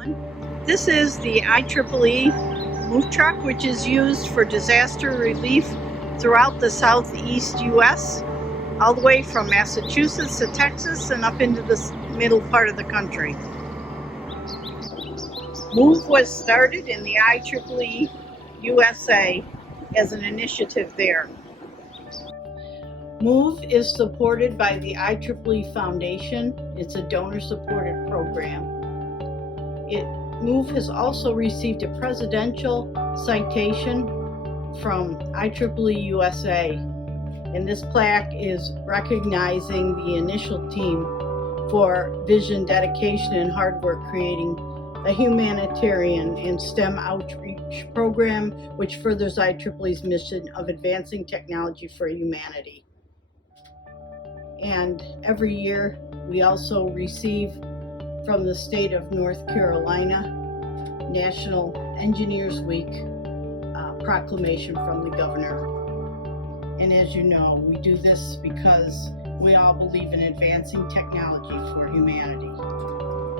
everyone. This is the IEEE move truck, which is used for disaster relief throughout the southeast U.S., all the way from Massachusetts to Texas and up into the middle part of the country. MOVE was started in the IEEE USA as an initiative there. MOVE is supported by the IEEE Foundation. It's a donor-supported program. MOVE has also received a presidential citation from IEEE USA, and this plaque is recognizing the initial team for vision, dedication, and hard work creating a humanitarian and STEM outreach program which furthers IEEE's mission of advancing technology for humanity. And every year we also receive from the state of North Carolina National Engineers Week proclamation from the governor. And as you know, we do this because we all believe in advancing technology for humanity.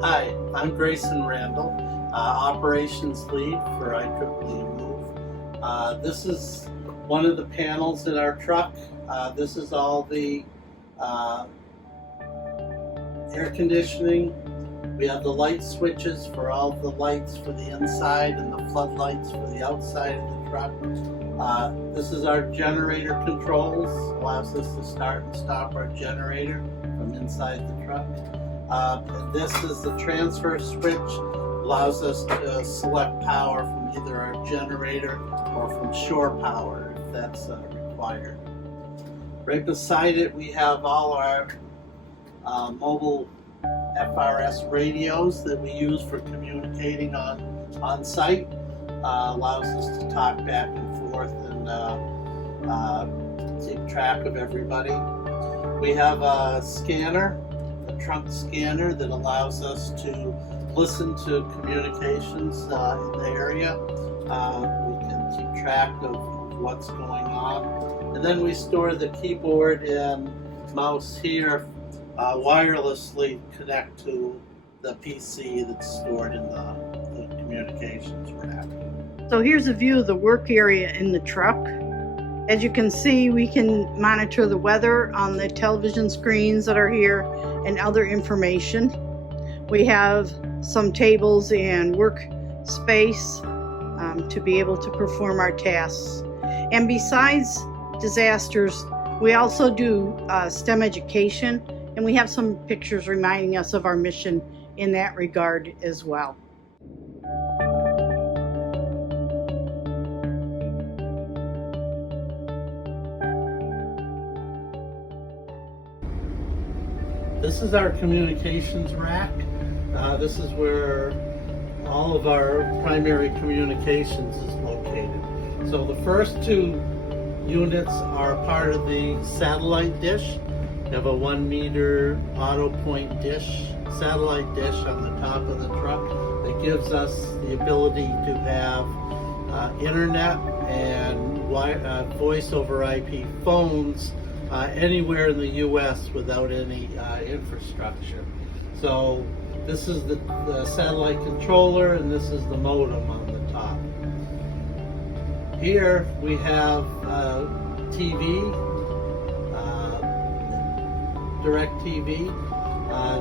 Hi, I'm Grayson Randall, Operations Lead for IEEE MOVE. This is one of the panels in our truck. This is all the air conditioning. We have the light switches for all the lights for the inside and the floodlights for the outside of the truck. This is our generator controls, allows us to start and stop our generator from inside the truck. This is the transfer switch, allows us to select power from either our generator or from shore power if that's required. Right beside it we have all our mobile FRS radios that we use for communicating on site. Allows us to talk back and forth and keep track of everybody. We have a scanner, a trunk scanner that allows us to listen to communications in the area. We can keep track of what's going on. And then we store the keyboard and mouse here wirelessly connect to the PC that's stored in the communications rack. So here's a view of the work area in the truck. As you can see, we can monitor the weather on the television screens that are here and other information. We have some tables and workspace to be able to perform our tasks. And besides disasters, we also do STEM education, and we have some pictures reminding us of our mission in that regard as well. This is our communications rack. This is where all of our primary communications is located. So the first two units are part of the satellite dish. We have a 1 meter auto point dish, satellite dish on the top of the truck that gives us the ability to have internet and voice over IP phones anywhere in the U.S. without any infrastructure. So this is the satellite controller, and this is the modem on the top. Here we have TV, direct TV.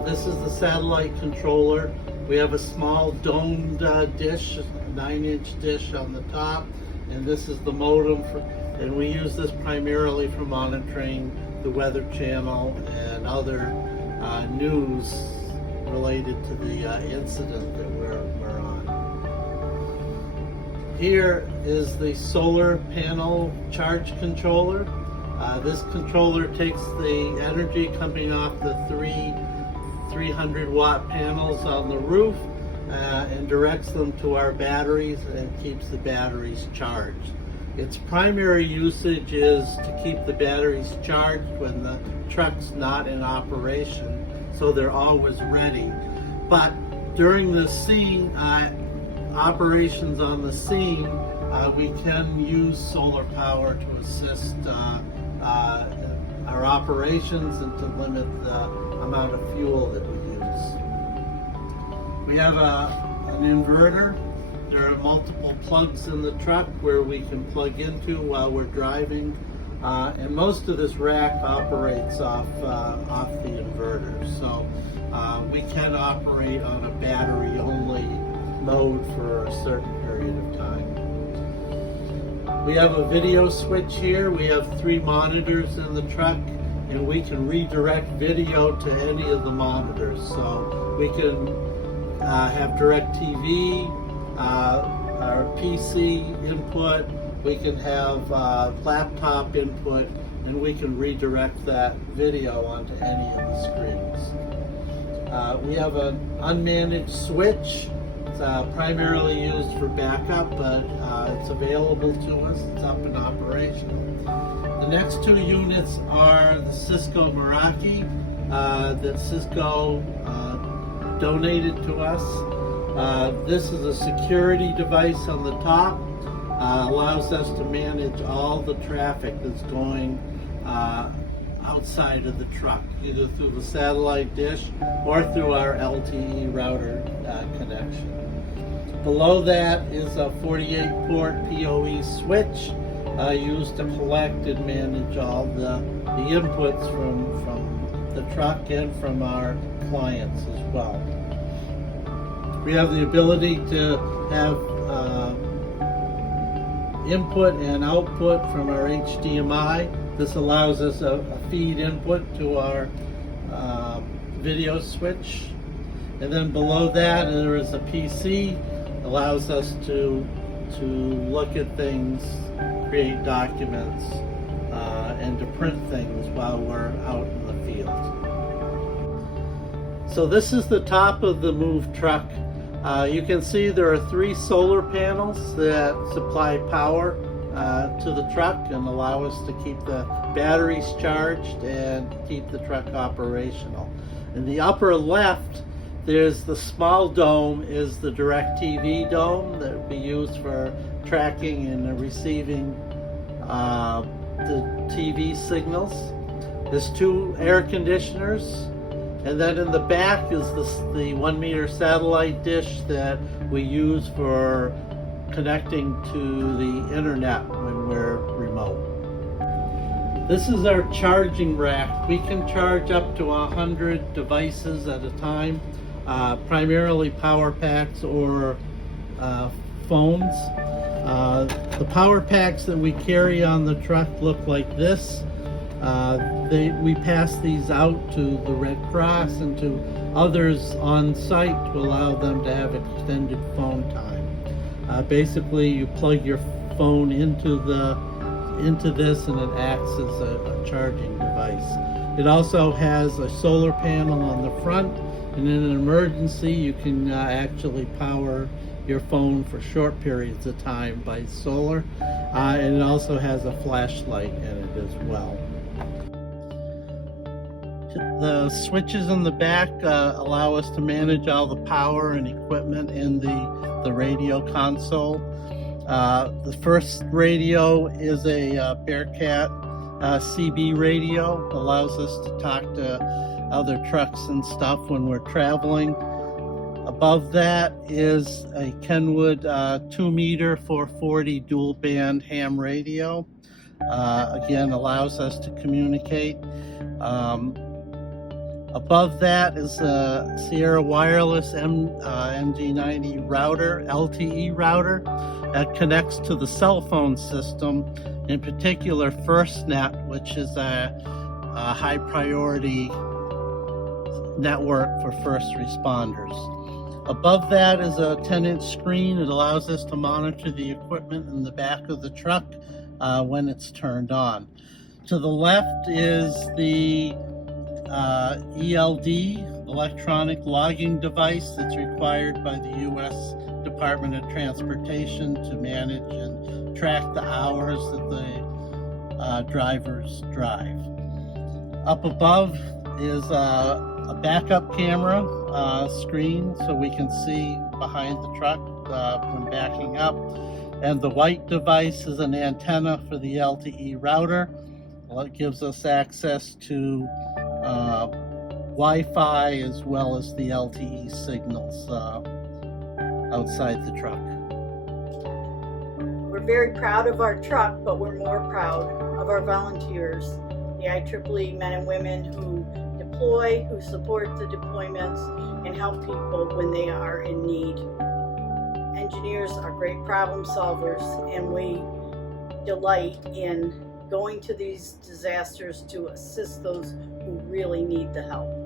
This is the satellite controller. We have a small domed dish, a 9-inch dish on the top, and this is the modem and we use this primarily for monitoring the Weather Channel and other news related to the incident that we're on. Here is the solar panel charge controller. This controller takes the energy coming off the 300 watt panels on the roof and directs them to our batteries and keeps the batteries charged. Its primary usage is to keep the batteries charged when the truck's not in operation, so they're always ready. But during the scene, operations on the scene, we can use solar power to assist our operations and to limit the amount of fuel that we use. We have a an inverter. There are multiple plugs in the truck where we can plug into while we're driving. And most of this rack operates off the inverter. So we can operate on a battery-only mode for a certain period of time. We have a video switch here. We have 3 monitors in the truck, and we can redirect video to any of the monitors. So we can have direct TV, our PC input, we can have laptop input, and we can redirect that video onto any of the screens. We have an unmanaged switch. It's primarily used for backup, but it's available to us. It's up and operational. The next 2 units are the Cisco Meraki that Cisco donated to us. This is a security device on the top. Allows us to manage all the traffic that's going outside of the truck, either through the satellite dish or through our LTE router connection. Below that is a 48-port PoE switch used to collect and manage all the inputs from the truck and from our clients as well. We have the ability to have input and output from our HDMI. This allows us a feed input to our video switch. And then below that there is a PC. Allows us to look at things, create documents, and to print things while we're out in the field. So this is the top of the Move truck. You can see there are 3 solar panels that supply power to the truck and allow us to keep the batteries charged and keep the truck operational. In the upper left, there's the small dome is the DirecTV dome that we use for tracking and receiving the TV signals. There's 2 air conditioners. And then in the back is the 1-meter satellite dish that we use for connecting to the internet when we're remote. This is our charging rack. We can charge up to 100 devices at a time, primarily power packs or phones. The power packs that we carry on the truck look like this. We pass these out to the Red Cross and to others on site to allow them to have extended phone time. Basically, you plug your phone into this and it acts as a charging device. It also has a solar panel on the front, and in an emergency you can actually power your phone for short periods of time by solar, and it also has a flashlight in it as well. The switches in the back allow us to manage all the power and equipment in the radio console. The first radio is a Bearcat CB radio. Allows us to talk to other trucks and stuff when we're traveling. Above that is a Kenwood 2-meter 440 dual band ham radio. Again, allows us to communicate. Above that is a Sierra Wireless MG90 router, LTE router, that connects to the cell phone system, in particular FirstNet, which is a high priority network for first responders. Above that is a 10-inch screen. It allows us to monitor the equipment in the back of the truck when it's turned on. To the left is the ELD, electronic logging device, that's required by the U.S. Department of Transportation to manage and track the hours that the drivers drive. Up above is a backup camera screen, so we can see behind the truck when backing up. And the white device is an antenna for the LTE router. Well, it gives us access to Wi-Fi as well as the LTE signals outside the truck. We're very proud of our truck, but we're more proud of our volunteers, the IEEE men and women who deploy, who support the deployments, and help people when they are in need. Engineers are great problem solvers, and we delight in going to these disasters to assist those who really need the help.